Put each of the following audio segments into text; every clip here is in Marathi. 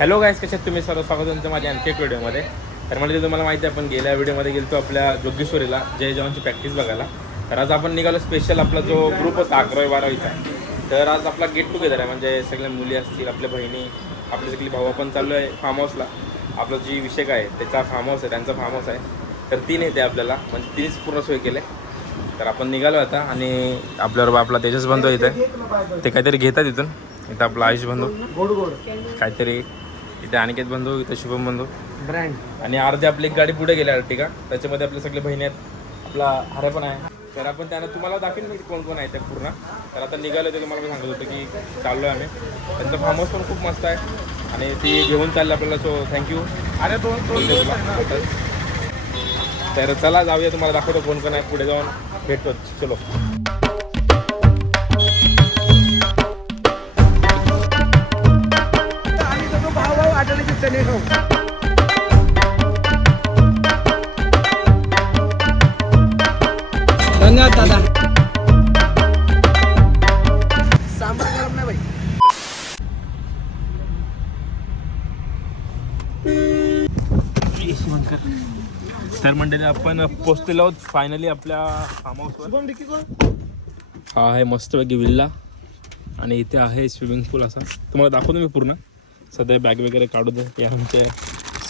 हॅलो गाईस, कशात तुम्ही सर्व स्वागत तुमचं माझ्या आणखी एक व्हिडिओमध्ये. तर म्हणजे तुम्हाला माहिती आहे, आपण गेल्या व्हिडिओमध्ये गेलो आपल्या जोगेश्वरीला जय जवानची प्रॅक्टिस बघायला. तर आज आपण निघालो स्पेशल आपला जो ग्रुप होता 11वी-12वीचा. तर आज आपला गेट टुगेदर आहे, म्हणजे सगळ्या मुली असतील, आपल्या बहिणी, आपले सगळे भाऊ. आपण चाललो आहे फार्म हाऊसला. आपला जी विषय आहे त्याचा फार्म हाऊस आहे, त्यांचा फार्म हाऊस आहे. तर 3 येते आपल्याला, म्हणजे 3च पूर्ण सोय केले. तर आपण निघालो आता आणि आपल्याबरोबर आपला तेजस बंधू इथे ते काहीतरी घेतात इथून. इथं आपला आयुष बंधू काहीतरी, इथे अनिकेत बंधू, इथे शुभम बंधू ब्रँड, आणि अर्धे आपली एक गाडी पुढे गेली अर्टिगा. त्याच्यामध्ये आपले सगळे बहिणी आहेत, आपला हरे पण आहे. तर आपण त्यांना तुम्हाला दाखवेन मी कोण कोण आहे ते पूर्ण. तर आता निघालो ते तुम्हाला मी सांगत होतं की चाललो आहे आम्ही. त्यांचं फार्म हाऊस पण खूप मस्त आहे आणि ती घेऊन चाललं आपल्याला. So thank you. अरे तर चला जाऊया, तुम्हाला दाखवतो कोण कोण आहे. पुढे जाऊन भेटतो. चलो. धन्यवाद दादा. सांबार गरम नाही भाई. तर मंडळी आपण पोहोचलेलो आहोत फायनली आपल्या फार्म हाऊसवर. हा आहे मस्तपैकी विल्ला आणि इथे आहे स्विमिंग पूल. असा तुम्हाला दाखवतो मी पूर्ण. सध्या बॅग वगैरे काढू दे. या आमच्या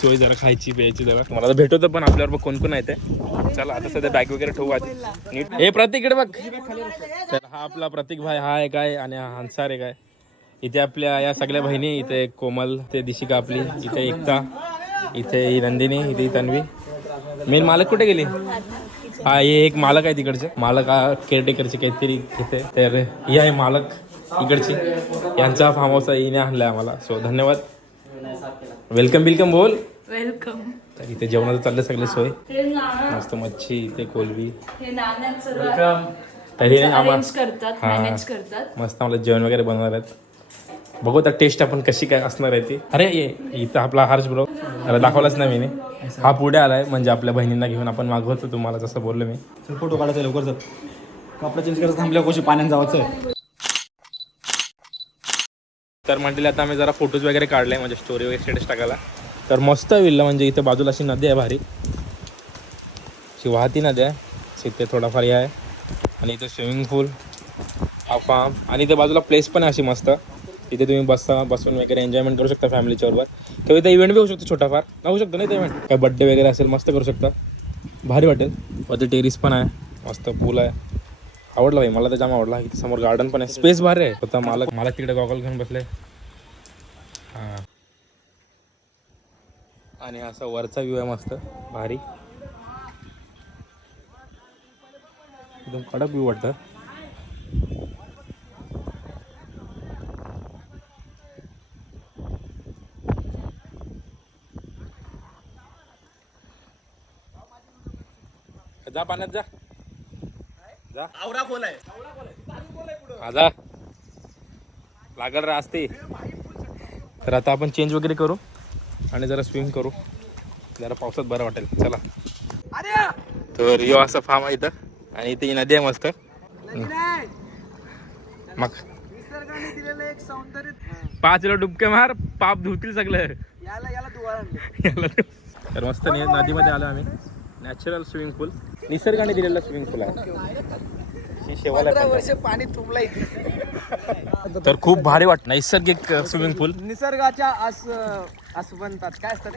सोय जरा खायची प्यायची जरा तुम्हाला भेटवतं, पण आपल्याबरोबर कोण कोण आहे ते. चला आता सध्या बॅग वगैरे ठेवू आधी नीट. हे प्रतीक इकडे बघ. तर हा आपला प्रतीक भाई हा एक आहे आणि हा हंसार एक आहे. इथे आपल्या या सगळ्या बहिणी, इथे कोमल, ते दिशिका आपली, इथे एकता, इथे ही नंदिनी, इथे तन्वी. मेन मालक कुठे गेली? हा हे एक मालक आहे तिकडचे, मालक केअरटेकरचे काहीतरी इथे. तर ही आहे मालक इकडची. यांचा फार्म हाऊस आहे, हिने आणलाय आम्हाला. सो धन्यवाद. वेलकम बिलकम बोल. वेलकम. तर इथे जेवणाचं चाललं सगळे सोय. मस्त मच्छी, इथे कोलबी. तर हे अरेंज करतात, मॅनेज करतात. मस्त आम्हाला जेवण वगैरे बनवणार आहेत. बघू तर टेस्ट आपण कशी काय असणार आहे ती. अरे ये इथं आपला हर्ष ब्रो, त्याला दाखवलाच नाही मी. हा पुढे आलाय, म्हणजे आपल्या बहिणींना घेऊन आपण मागवतो तुम्हाला जसं बोललो मी. फोटो काढायचा लवकर जर कपडा चेंज करायचं थांबल्या कोशी पाण्यात जायचं. तर म्हटले आता आम्ही जरा फोटोज वगैरे काढले, म्हणजे स्टोरी वगैरे स्टेटस टाकायला. तर मस्त विल्ला, म्हणजे इथे बाजूला अशी नदी आहे भारी, अशी वाहती नदी आहे. इथे थोडाफार हे आहे आणि इथे स्विमिंग पूल, हा फार्म, आणि इथे बाजूला प्लेस पण आहे अशी मस्त. तिथे तुम्ही बसून वगैरे एन्जॉयमेंट करू शकता फॅमिलीच्या बरोबर. किंवा इथे इव्हेंट बी होऊ शकतो, छोटाफार होऊ शकतो नाही ते इव्हेंट. काय बड्डे वगैरे असेल मस्त करू शकता, भारी वाटेल. वरती टेरिस पण आहे, मस्त पूल आहे. आवडला भाई मला, तर जाम आवडला. इथे समोर गार्डन पण आहे, स्पेस भारी आहे. स्वतः मला तिकडे गॉगल घेऊन बसले. हां, आणि असा वरचा व्ह्यू आहे मस्त भारी, एकदम कडक व्ह्यू वाटतं. जा पाण्यात जा, जा. आवरा खोल आहे. जा लागल रा असते. तर आता आपण चेंज वगैरे करू आणि जरा स्विम करू, जरा पावसात बरं वाटेल. चला. तर यो असं फार्म आहे इथं, आणि इथे नदी आहे मस्त. मग निसर्गाने दिलेलं एक सौंदर्य. 5 किलो डुबके मार, पाप धुतील सगळं. याला तर मस्त नदीमध्ये आलो आम्ही. नॅचरल स्विमिंग पूल, निसर्गाने दिलेला स्विमिंग पूल आहे. शेवाला वर्ष पाणी तुंबला इथे. तर खूप भारी वाटत, नैसर्गिक स्विमिंग पूल. निसर्गाच्या बनतात काय असतं.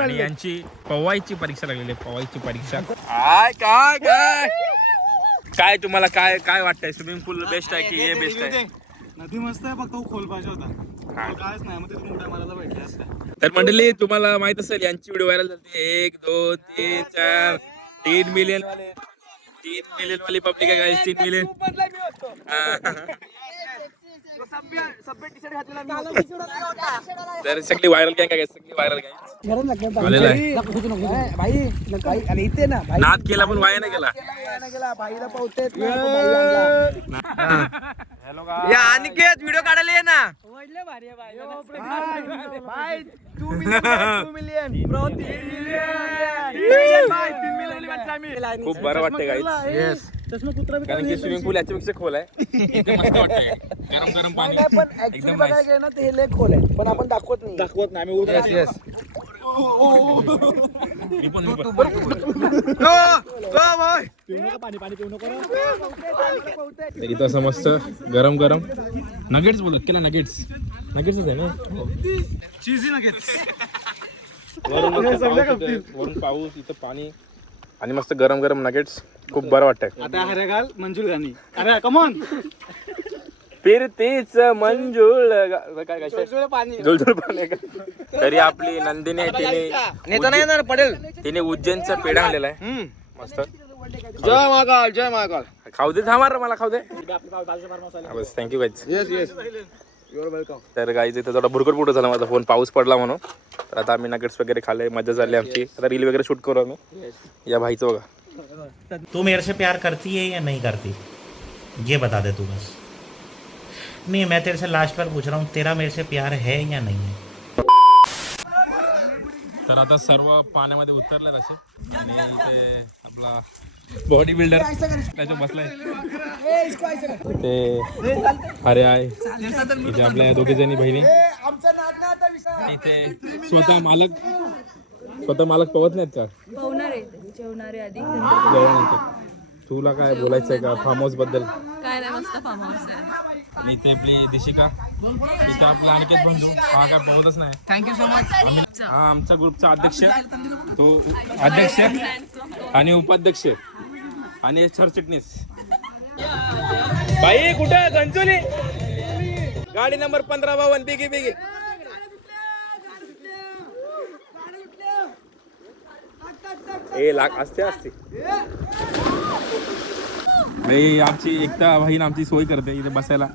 आणि यांची पवायची परीक्षा लागलेली आहे, पवायची परीक्षा. काय काय काय काय तुम्हाला काय काय वाटतंय? स्विमिंग पूल बेस्ट आहे की हे बेस्ट आहे? नदी मस्त आहे, फक्त खोल पाहिजे होता. कायच नाही, मग तिथून उड्या मारायला भेटले असते. तर मंडळी, तुम्हाला माहित असेल यांची व्हिडिओ व्हायरल झाली. 1 2 3 4 3 मिलियन वाले, 3 मिलियन वाली पब्लिक आहे गाइस. 3 मिलियन. तर सगळी व्हायरल गँग आहे, सगळी व्हायरल गँग आलेला आहे. भाई इथे ना भाई नाद केला पण वाया नाही गेला. गेला भाईला पावते. या अनिकेत व्हिडिओ काढायला ये ना. भाई 2 मिलियन ब्रो. 3 मिलियन. खूप बरं वाटतंय गाईस. कारण की स्विमिंग पूल याच्यापेक्षा खोल आहे. इथे मस्त वाटतंय, गरम गरम गरम पाणी पण ऍक्च्युली बघायला गेलं ना ते हे लय खोल आहे पण आपण दाखवत नाही. दाखवत नाही आम्ही उद्या मी पण पाणी पाणी पिऊ नको इथं असं मस्त गरम गरम नगेट्स बोलत केला नगेट्स नगेट्सच आहे ना चीजी नगेट्स. वरून मस्त पाऊस येतोय, वरून पाऊस इथं पाणी आणि मस्त गरम गरम नगेट्स खूप बरं वाटतंय. आता हरे घाल मंजूर गाणी. अरे कमॉन फिरतीच मंजूळ काय काय पाणी जुळजुळ पाणी का तरी आपली नंदिनी आहे नेता नाही येणार पडेल. तिने उज्जैनचा पेढा आणलेला आहे मस्त. जय महाकाल जय महाकाल. खाऊ दे थांबा रे मला खाऊ दे बस thank you guys. Yes yes your welcome. तर गाईज इथं थोडा भुरकट पुढं झाला माझा फोन पाऊस पडला म्हणून. तर आता आम्ही नगेट्स वगैरे खाल्ले मजा झाली आमची. आता रील वगैरे शूट करू आम्ही. या भाईचं बघा. तू मेरे से प्यार करती है या नहीं करती ये बता दे तू बस. नहीं मैं तेरे से लास्ट बार पूछ रहा हूँ तेरा मेरे से प्यार है या नहीं है. तर आता सर्व पाण्यामध्ये उतरलेत असे आणि ते आपला बॉडी बिल्डर त्याच्या बसलाय ते अरे आहे इथे आपल्या दोघे जणी बहिणी इथे स्वतः मालक पवत नाहीत का पाहुणार आहे जेवणारे आधी जेवण येते. तुला काय बोलायचं आहे का फार्म हाऊस बद्दल. काय नाही मस्त फार्म हाऊस आहे. आणि इथे आपली दिशिका इथे आपला अनिकेत बंधू हा काय पाहतच नाही. Thank you so much. हा आमचा ग्रुपचा अध्यक्ष तो अध्यक्ष आणि उपाध्यक्ष आणि सरचिटणीस बाई कुठं घंचोली गाडी नंबर 1552 बिगी बिगी. ए लाग असते भाई आमची एकता बहीण आमची सोय करते इथे बसायला.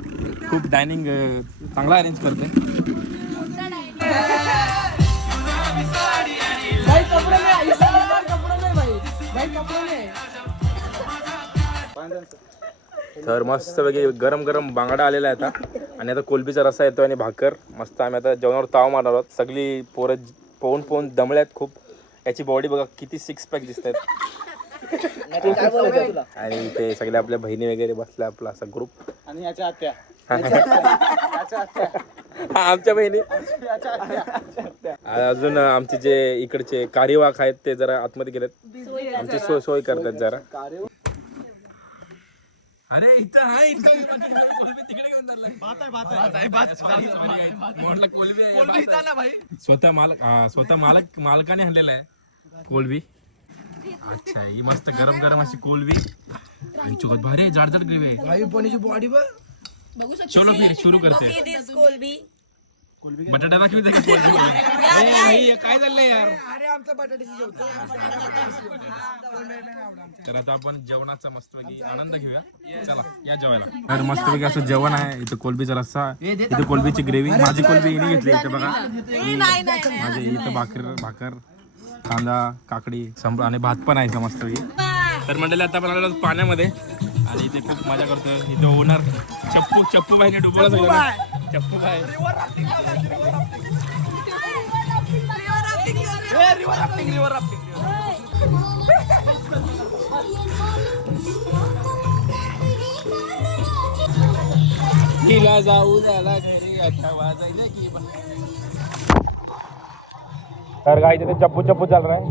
खूप डायनिंग चांगला अरेंज करते. तर मस्त पैकी गरम गरम बांगडा आलेला आहे आता आणि आता कोलबीचा रस्सा येतो आणि भाकर मस्त. आम्ही आता जेवणावर ताव मारणार आहोत. सगळी पोरं पोहून दमल्यात खूप. याची बॉडी बघा किती 6 पॅक दिसत आहेत. आणि ते सगळे आपल्या बहिणी वगैरे बसल्या आपला असा ग्रुप आणि याच्या आत्या आमच्या बहिणी अजून आमचे जे इकडचे कार्यवाह आहेत ते जरा आतमध्ये गेलेत आमची सोय करतात जरा. अरे इथं तिकडे घेऊन स्वतः मालकाने आणलेला आहे कोलबी. अच्छा ही मस्त गरम गरम अशी कोलबी आणि चोखत भारी जाड ग्रेव्ही आहे. बॉडी बघ. चलो फिर सुरू करते. बटाटा दाखवी काय चाललंय यार. अरे आमचा बटाट्याची जेवतो. तर आता आपण जेवणाचा मस्तपैकी आनंद घेऊया. चला या जेवायला. तर मस्तपैकी असं जेवण आहे. इथं कोलबीचा रस्सा इथं कोलबीची ग्रेव्ही. माझी कोलबी हिने घेतली इथे बघा. माझे इथं भाकर कांदा काकडी आणि भात पण आहे मस्तपैकी. तर मंडळी आता आपण आलेलो पाण्यामध्ये आणि इथे खूप मजा करतोय. इथे ओनर चप्पू बाईने डुबवला सगळं. चप्पू बाई तिला जाऊ झाला घरी आता वाजायला की. तर काय तिथे चप्पू चालू आहे.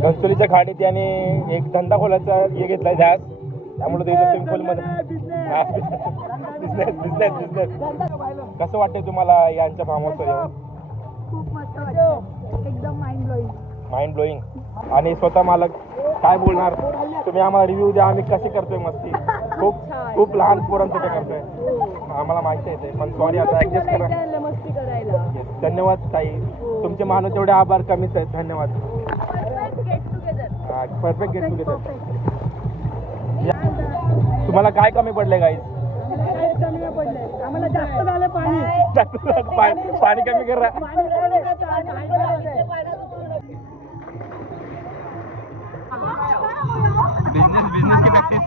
घनसोलीच्या खाडीत त्याने एक धंदा खोलायचा हे घेतलाय ध्यास. त्यामुळे तो इथे स्विमिंग बिझनेस. कसं वाटतंय तुम्हाला यांच्या फार्म हाऊसवर येऊन. खूप मस्त वाटतं एकदम माइंड ब्लोईंग. आणि स्वतः मालक काय बोलणार तुम्ही आम्हाला रिव्ह्यू द्या. आम्ही कशी करतोय मस्ती. खूप लहान पोरांसाठी करतोय आम्हाला माहिती आहे. पण सॉरी आता ऍडजस्ट करा. मस्ती करायला. धन्यवाद ताई तुमचे मानव तेवढे आभार कमीच आहेत. धन्यवाद. Perfect get together. तुम्हाला काय कमी पडले गाईज. आम्हाला जास्त झालं पाणी कमी करा.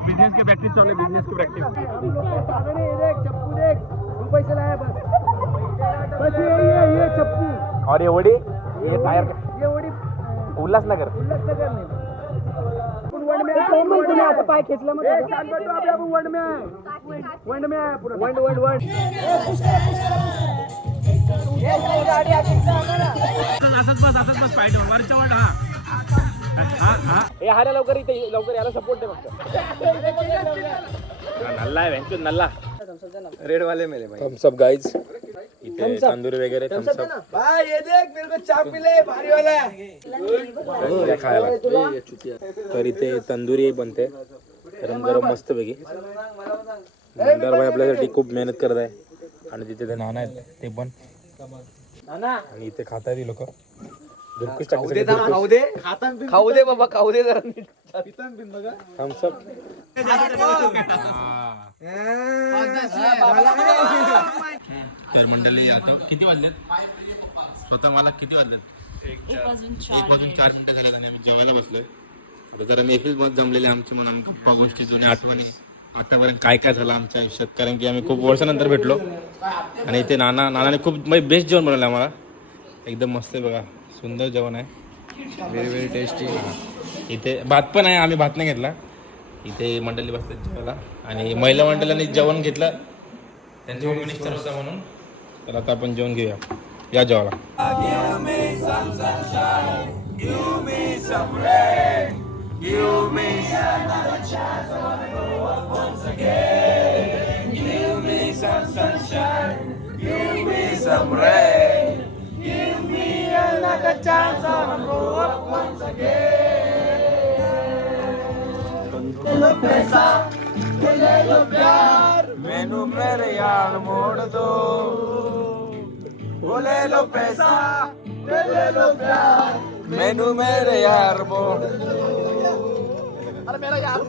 बिजनेस की प्रैक्टिस चालू है. बिजनेस की प्रैक्टिस. और ये वडी ये टायर उल्हासनगर. पाय खेचला वंड में आया पूरा वंड वंड वंड असंच बस पाहिजे वरच्या वर हे हाऱ्या लवकर इथे लवकर याला सपोर्ट दे फक्त नल्ला आहे वेंचून नल्ला रेड वाले मेरे भाई थम्स अप गाइस इथे तंदूरी वगैरे थम्स अप भाई ये देख मेरे को चाप मिले भारी वाला या खायला तर इथे तंदुरी बनते गरम गरम मस्त पैकी मंदार भाई आपल्यासाठी खूप मेहनत करत आहे आणि तिथे ते नाना आहेत ते पण आणि इथे खाताय ती लोक खाऊ दे बाबा खाऊ दे जरा थम्स अप तर मंडळी आता किती वाजलेत स्वतः मला किती वाजलेत 1:04 मिनिटं झाले आणि आम्ही जेवायला बसलोय थोडं जरा मेहफिल मध्ये जमलेले आमची म्हणून गप्पा गोष्टी जुन्या आठवणी आतापर्यंत काय काय झालं आमच्या आयुष्यात कारण की आम्ही खूप वर्षानंतर भेटलो आणि इथे नानाने खूप बेस्ट जेवण बनवलं आम्हाला एकदम मस्त आहे बघा सुंदर जेवण आहे व्हेरी व्हेरी टेस्टी इथे भात पण आहे आम्ही भात नाही घेतला इथे मंडळी बसतात जेवायला आणि महिला मंडळाने जेवण घेतलं त्यांच्या होम मिनिस्टर होता म्हणून तर आता आपण जेवण घेऊया या जेवायला मेनू मेरे यार मोड़ दो वो ले लो पैसा ले लो प्यार मेनू मेरे यार मोड़ अरे मेरा यार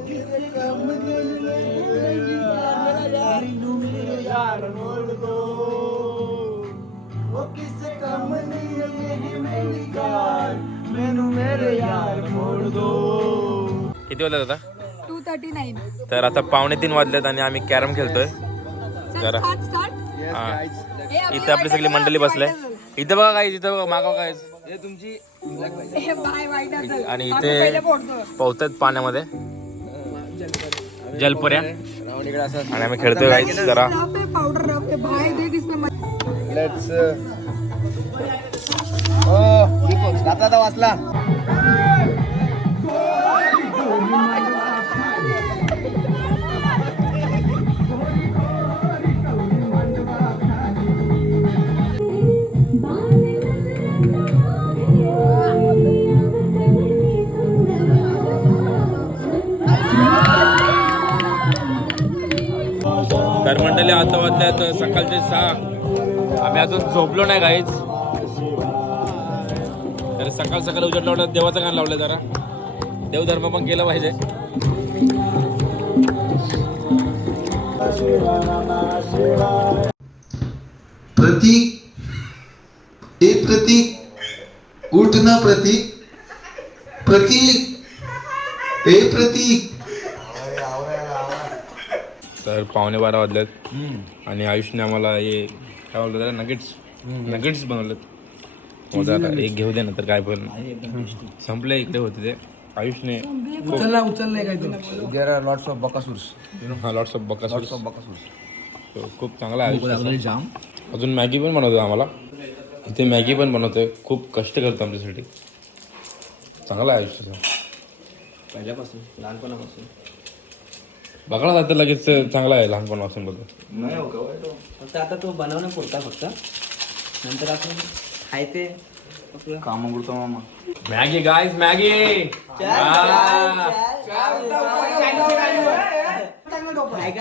यार मोड़ दो वो किस कम नहीं मेरी कार मेनू मेरे यार मोड़ दो किती वाजता आता 2:39 तर आता 2:45 वाजलेत आणि आम्ही कॅरम खेळतोय जरा हा इथे आपली सगळी मंडळी बसले इथे बघा काय इथे बघा मागव काय हे तुमची आणि इथे पोहतात पाण्यामध्ये जलपुऱ्या आणि आम्ही खेळतोय गाईज जरा लेट्स ओ आता वाचला तर मंडळी आता वाजल्यात सकाळचे 6 आम्ही अजून झोपलो नाही गाईज तर सकाळ सकाळ उजेड लावलं देवाचं गाणं लावलं जरा देवधर्म पण केलं पाहिजे प्रतीक ए प्रतीक उठ ना प्रतीक प्रतीक ए प्रतीक तर 11:15 वाजलेत आणि आयुषने आम्हाला हे काय बोलतो त्याला नगेट्स बनवलेत मग आता एक घेऊ दे ना तर काय पण संपले इकडे होते ते आयुषने उचललाय काय तो देयर आर लॉट्स ऑफ बकासूर्स हा लॉट्स ऑफ बकासूर्स खूप चांगला आहे अजून मॅगी पण बनवतो आम्हाला इथे मॅगी पण बनवतोय खूप कष्ट करतो आमच्यासाठी चांगला आहे आयुष्याचा पहिल्यापासून लहानपणापासून बघा जातं लगेच चांगला आहे लहानपणापासून बघा नाही हो का फक्त आता तो बनवणं पुरता फक्त नंतर आपण खायचे काम करतो मामा मॅगी गाईज मॅगी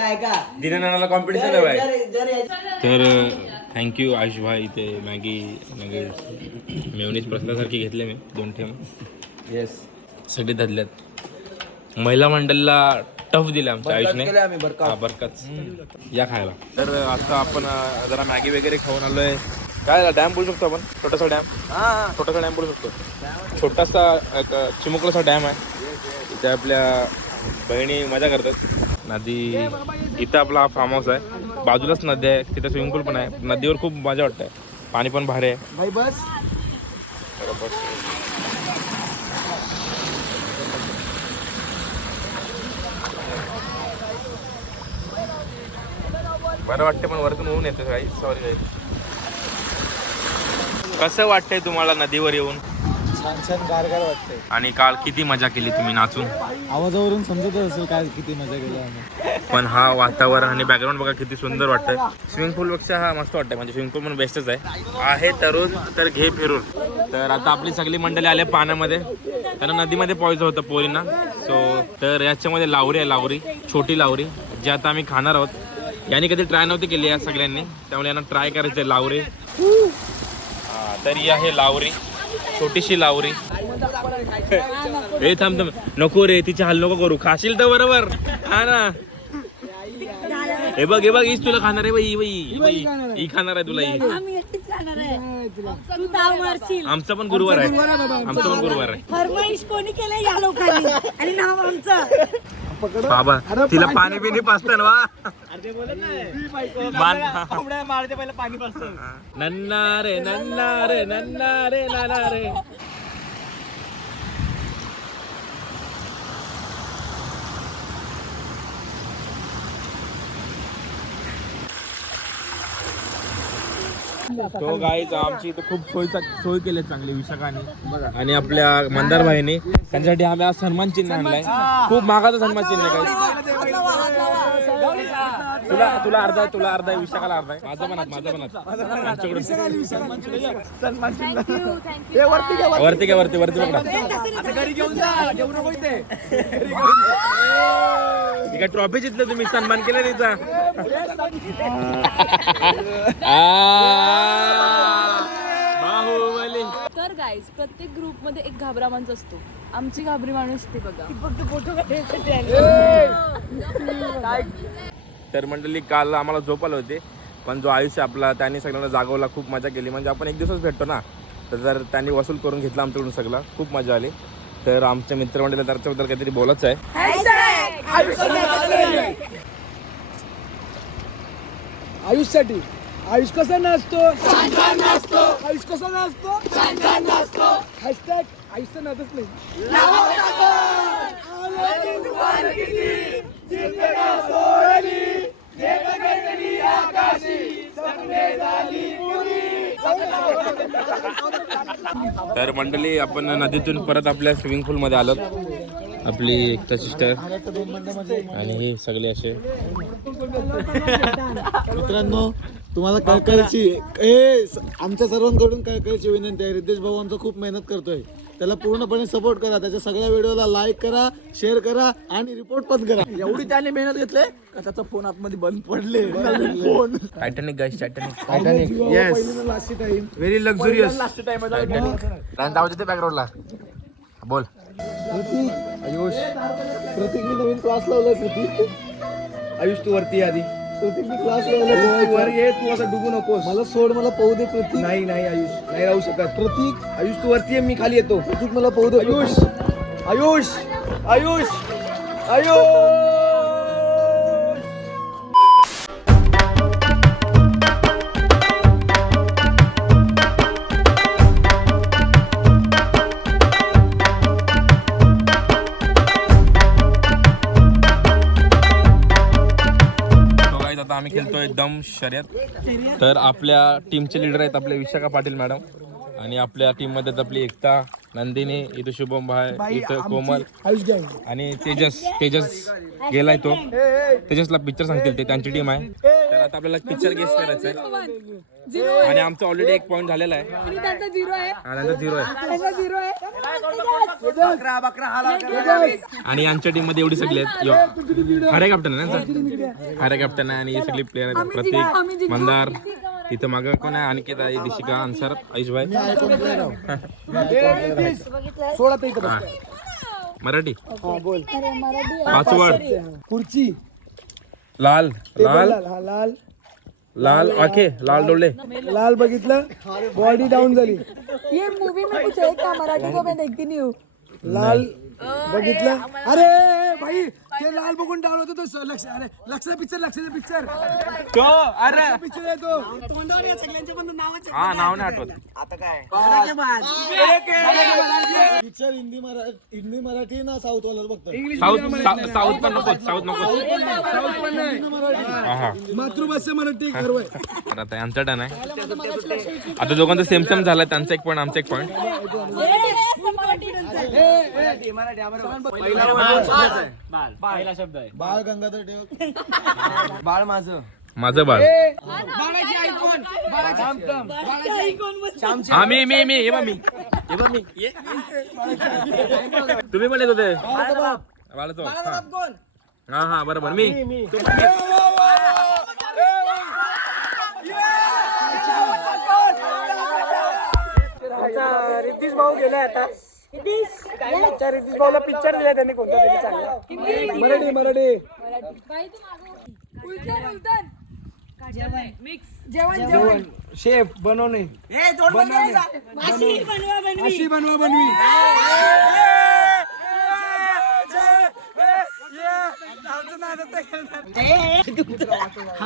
ऐका दिनानाला कॉम्पिटिशन आहे तर थँक्यू आयुष भाई इथे मॅगी मेवनीज प्रसल्यासारखी घेतले मी 2 ठेम येस सगळे धरल्यात महिला मंडळला टफ दिले आमच्या आयुषने आम्ही बरकत या खायला तर आता आपण जरा मॅगी वगैरे खाऊन आलोय काय डॅम बोलू शकतो आपण छोटासा डॅम बोलू शकतो छोटासा एक चिमुकलासा डॅम आहे इथे आपल्या बहिणी मजा करतात नदी इथं आपला हा फार्म हाऊस आहे बाजूलाच नदी आहे तिथं स्विमिंग पूल पण आहे नदीवर खूप मजा वाटते पाणी पण भारी आहे भाई बस बरं वाटते पण वरतून ऊन येतं काही. सॉरी काही. कसं वाटतंय तुम्हाला नदीवर येऊन? छान छान गारगार वाटतंय. आणि काल किती मजा केली तुम्ही नाचून? आवाजावरून समजत असेल काय किती मजा केली आम्ही. पण हा वातावरण आणि बॅकग्राऊंड बघा किती सुंदर वाटतंय. स्विमिंग पूलपेक्षा हा मस्त वाटतंय. म्हणजे स्विमिंग पूल पण बेस्टच आहे तरुण तर घे फिरून. तर आता आपली सगळी मंडळी आले पाण्यामध्ये. त्यांना नदीमध्ये पोहायचं होतं पोरींना. सो तर याच्यामध्ये लावरी आहे, लावरी छोटी लावरी जी आता आम्ही खाणार आहोत. यांनी कधी ट्राय नव्हती केली या सगळ्यांनी, त्यामुळे यांना ट्राय करायचं आहे लावरी. तर ही आहे लावरी, छोटीशी लावरी. हे थांब थांब, नको रे तिची हाल नको करू, खाशील तर बरोबर. हा ना, हे बघ हीच तुला खाणार आहे बाई. ही खाणार आहे तुला. ही आमचा पण गुरुवार आहे. आमचा पण गुरुवार आहे. फरमाईश कोणी केलं या लोकांनी आणि नाव आमचं. बाबा तिला पाणी बिनी पाचतं ना वा. मारते पहिला पाणी पाजतो. नन्ना रे नन्ना रे नन्ना रे नाना रे. तो गाईज आमची इथं खूप सोय केली चांगली विशाखाने आणि आपल्या मंदार भाईने. त्यांच्यासाठी आम्ही आज सन्मान चिन्ह आणलाय. खूप महागाचा सन्मान चिन्ह आहे. तुला अर्धा, तुला अर्धा, विशाखाला अर्धा आहे. माझा पण आमच्याकडून वरती बघा. काय ट्रॉफी जितलं तुम्ही, सन्मान केला तिचा. बाहुबली. तर गाईज प्रत्येक ग्रुप मध्ये एक घाबरा माणूस असतो. आमची घाबरी माणूस ती बघा. तर मंडळी काल आम्हाला झोप आले होते, पण जो आयुष्य आपला त्यांनी सगळ्यांना जागवला. खूप मजा केली. म्हणजे आपण एक दिवसच भेटतो ना, तर त्यांनी वसूल करून घेतला आमच्याकडून सगळं. खूप मजा आली. तर आमच्या मित्रमंडळीला त्याच्याबद्दल काहीतरी बोलायचं आहे. आयुषसाठी आयुष कसा नाचतो, आयुष कसा नाचतो, हॅशटॅग आयुष्य नाचत नाही. तर मंडळी आपण नदीतून परत आपल्या स्विमिंग पूल मध्ये आलो. आपली एकता सिस्टर आणि हे सगळे असे. मित्रांनो, तुम्हाला कळकळीची आमच्या सर्वांकडून कळकळीची विनंती आहे. रितेश भाऊ आमचं खूप मेहनत करतोय, त्याला पूर्णपणे सपोर्ट करा. त्याच्या सगळ्या व्हिडिओला लाईक करा, शेअर करा आणि रिपोर्ट पण करा. एवढी त्याने मेहनत घेतली का त्याचा फोन आतमध्ये बंद पडले. Phone Titanic guys, Titanic yes, last time very luxurious. Last time बॅकग्राऊंडला बोल. आयुष, प्रतीक मी नवीन क्लास लावलाय. प्रतीक, आयुष तू वरती आधी. प्रतीक मी क्लास लावलाय. वर ये, तू असं डुबू नकोस. मला सोड, मला पाहू दे. प्रतीक नाही आयुष, नाही राहू शकत. प्रतीक, आयुष तू वरती आहे, मी खाली येतो. प्रतीक मला पाहू दे. आयुष. आता आम्ही खेळतोय दम शर्यत. तर आपल्या टीमचे लीडर आहेत आपले विशाखा पाटील मॅडम, आणि आपल्या टीम मध्ये आपली एकता, नंदिनी, इथं शुभम भाई, इथं कोमल आणि तेजस गेलाय. तो तेजसला पिक्चर सांगतील ते, त्यांची टीम आहे. तर आता आपल्याला पिक्चर गेस्ट करायचं आहे आणि आमचा ऑलरेडी 1 पॉईंट झालेला आहे. त्यांचा 0 आहे. आणि यांच्या टीम मध्ये एवढी सगळी आहेत. हरे कॅप्टन आहे त्यांचा, हरे कॅप्टन आहे. आणि हे सगळी प्लेयर आहेत. प्रतीक, मंदार, तिथं मागं कोण आहे, अनिकेत आहे, दिशिका, अन्सर, आयुषभाई. मराठी 5 वर्ड. खुर्ची, लाल आखे, लाल डोळे. लाल बघितलं, बॉडी डाऊन झाली. ये मूवी में कुछ है क्या मराठी को मैं देखती नहीं हूँ. लाल बघितलं. अरे भाई ते लाल बघून डाऊन होतो तो लक्ष अरे लक्षाचा पिक्चर तो अरे पिक्चर आहे तो तोंडावर या सगळ्यांचे पण नावाचे हा नाव नाही आठवत. आता काय धडाकेबाज. पिक्चर हिंदी मराठी ना साऊथ वाला फक्त साऊथ पण नको साऊथ नको. हा हा मातृभाषा मराठी गर्व आहे. तर आता आमचा टर्न आहे. आता दोघांचं सेम सेम झालं. त्यांचा एक पॉईंट आमचा एक पॉईंट. पहिला शब्द आहे बाळ गंगाधर टिळक. बाळ माझं बाळ. बाळाची हा मी हे बघ मी तुम्ही पण येत होते बाळाचं. हा हा बरोबर मी. रिद्धीश भाऊ गेले आता. रिद्धीश भाऊला पिक्चर दिला त्यांनी कोणता तरी चांगला. मराठी जेवण शेफ बनवणे अशी बनवी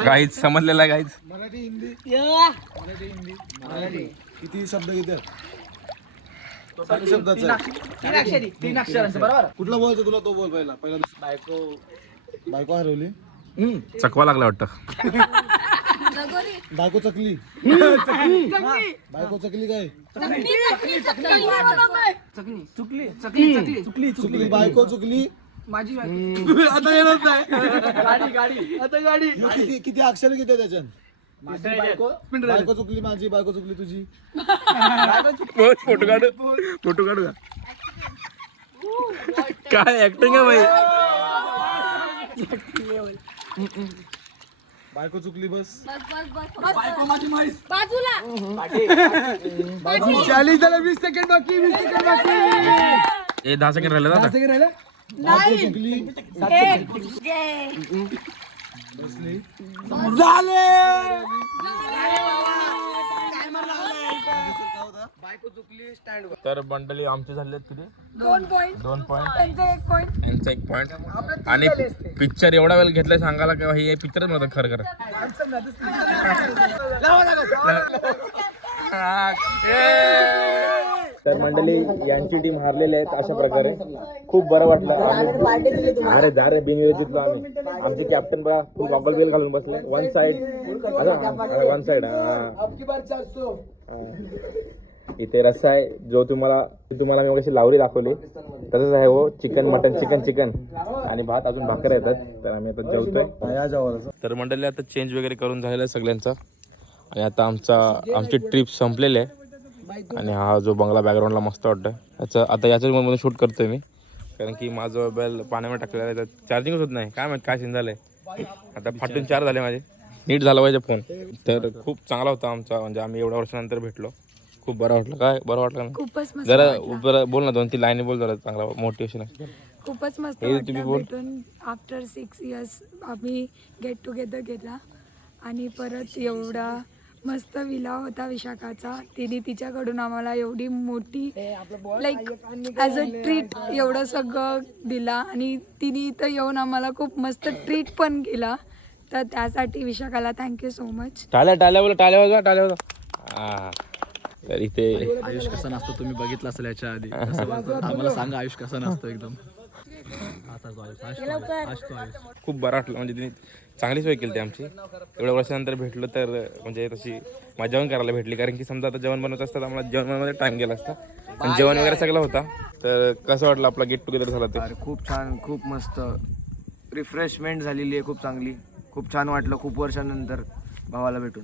गाईच समजलेला आहे गाईच. मराठी हिंदी किती शब्द घेतात? तीन अक्षरांचं बरोबर. कुठला बोलायचं तुला तो बोल पहिला बायको हरवली. चकवा लागला वाटतं. बायको चकली बायको चकली काय चुकली बायको चुकली माझी आता येणार नाही. गाडी किती अक्षर किती आहे त्याच्यात? बायको चुकली माझी बायको चुकली तुझी. फोटो काढू का? काय ऍक्टिंग आहे बाई. बायको चुकली बस. बाजूला 40 झालं. 20 सेकंड बाकी 10 सेकंड राहिले आता. राहिलं. बायको चुकली झाले. बायको चुकली स्टँड. तर मंडळी आमचे झाले किती? 2 पॉइंट 2 पॉईंट. त्यांचे 1 पॉइंट. यांचा 1 पॉईंट. आणि पिक्चर एवढा वेळ घेतलाय सांगायला किंवा हे पिक्चरच नव्हतं खरं खरं. तर मंडळी यांची टीम हारलेली आहेत अशा प्रकारे. खूप बरं वाटलं. अरे दारे बिनवेळ जिंकलो आम्ही. आमचे कॅप्टन बघा फुल गॉगल बेल घालून बसले. One side. इथे रस्सा आहे जो तुम्हाला मी कशी लावरी दाखवली तसंच आहे. हो चिकन मटन चिकन आणि भात अजून भाकर येतात. तर आम्ही आता जेवतोय. तर मंडळी आता चेंज वगैरे करून झालेला आहे सगळ्यांचा. आणि आता आमची ट्रिप संपलेली आहे. आणि हा जो बंगला बॅकग्राऊंडला मस्त वाटतं आता याच्या रूममध्ये शूट करतोय मी. कारण की माझं मोबाईल पाण्यामध्ये टाकलेला आहे तर चार्जिंगच होत नाही. काय माहिती काय सीन झालंय. आता फाटून 4 झाले माझे. नीट झाला पाहिजे फोन. तर खूप चांगला होता आमचा. म्हणजे आम्ही एवढ्या वर्षानंतर भेटलो. खूप बरं वाटलं. काय बरं वाटलं ना? खूपच मस्त जरा बोल ना 2-3 लाईनी बोल जरा. चांगला मोटिवेशन आहे. खूपच मस्त हे तुम्ही बोल. भेटून आफ्टर 6 इयर्स आम्ही गेट टुगेदर केला. आणि परत एवढा मस्त विला होता विशाखाचा. तिने तिच्याकडून आम्हाला एवढी मोठी लाईक ॲज अ ट्रीट एवढं सगळं दिला. आणि तिने इथं येऊन आम्हाला खूप मस्त ट्रीट पण केला. तर त्यासाठी विशाखाला थँक्यू सो मच. टाळ्या बोला. तर इथे आयुष कसा नसतो तुम्ही बघितलं असेल याच्या आधी. आम्हाला सांगा आयुष कसा नसतो एकदम. खूप बरं वाटलं. म्हणजे तिने चांगली सोय केली आमची. एवढ्या वर्षानंतर भेटलो तर म्हणजे तशी मजा पण करायला भेटली. कारण की समजा आता जेवण बनवत असतात आम्हाला जेवणामध्ये टाइम गेला असता. पण जेवण वगैरे सगळं होता. तर कसं वाटलं आपला गेट टुगेदर झाला ते? खूप छान खूप मस्त रिफ्रेशमेंट झालेली आहे. खूप चांगली. खूप छान वाटलं खूप वर्षानंतर भावाला भेटून.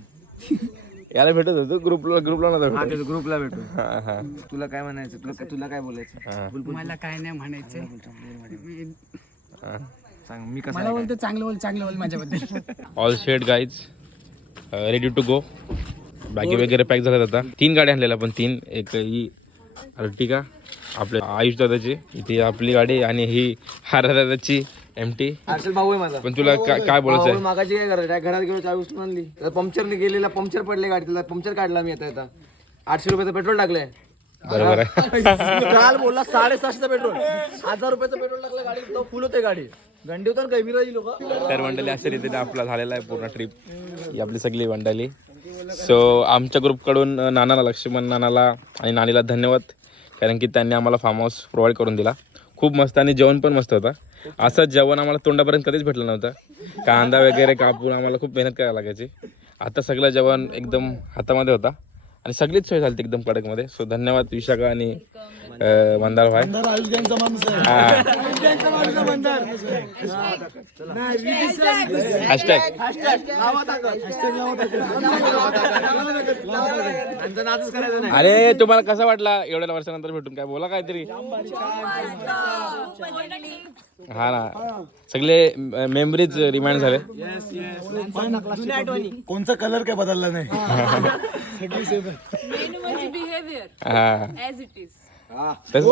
याला भेटत होतो ग्रुपला ग्रुपला भेटून. तुला काय म्हणायचं? तुला काय बोलायचं? मला काय नाही म्हणायचं. सांग. मी कसं मला बोलतो चांगलं बोल माझ्याबद्दल. All set guys ready to go. बॅगी वगैरे पॅक झाल्यात. आता 3 गाड्या आणलेल्या पण 3. एक ही अर्टिगा आपल्या आयुष दादाची. इथे आपली गाडी आणि ही हारा दादाची MT. हर्षल भाऊ आहे माझा. पण तुला काय बोलायचं आहे? मागाची काय करायचं? घरात गेलो 40 आणली. पंक्चरने गेलेला पंक्चर पडले गाडी. त्याला पंक्चर काढला मी. आता 800 रुपयाचं पेट्रोल टाकलंय. बरोबर आहे. काल बोलला 650चं पेट्रोल. 1000 रुपयाचं पेट्रोल टाकलं गाडी. फुल होते गाडी. गंडे तर गैबिराजी लोक. तर मंडळी अशा रीतीने आपला झालेला आहे पूर्ण ट्रिप ही आपली सगळी मंडळी. सो आमच्या ग्रुपकडून नानाला, लक्ष्मण नानाला आणि नानीला धन्यवाद, कारण की त्यांनी आम्हाला फार्म हाऊस प्रोव्हाइड करून दिला. खूप मस्त आणि जेवण पण मस्त होता. असं जेवण आम्हाला तोंडापर्यंत कधीच भेटलं नव्हतं. कांदा वगैरे कापून आम्हाला खूप मेहनत करायला लागायची. आता सगळं जेवण एकदम हातामध्ये होता आणि सगळीच सोय झाली एकदम कडकमध्ये. सो धन्यवाद विशाखा आणि मंदार भाई. हॅशटॅग अरे तुम्हाला कसा वाटला एवढ्या वर्षानंतर भेटून? काय बोला काहीतरी. हा ना, सगळे मेमरीज रिमाइंड झाले. कोणचा कलर काय बदलला नाही. हा तसंच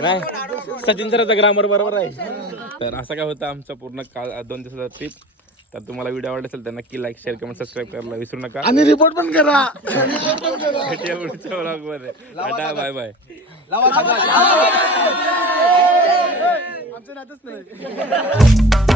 नाही, सचिन सरांचा ग्रामर बरोबर आहे. तर असं काय होतं आमचं पूर्ण 2 दिवसाचा ट्रिप. तर तुम्हाला व्हिडिओ आवडला असेल तर नक्की लाईक, शेअर, कमेंट, सबस्क्राईब करायला विसरू नका. आणि रिपोर्ट पण करा. भेटूया पुढच्या व्लॉगमध्ये. Tata, bye bye. आमचं नातच नाही.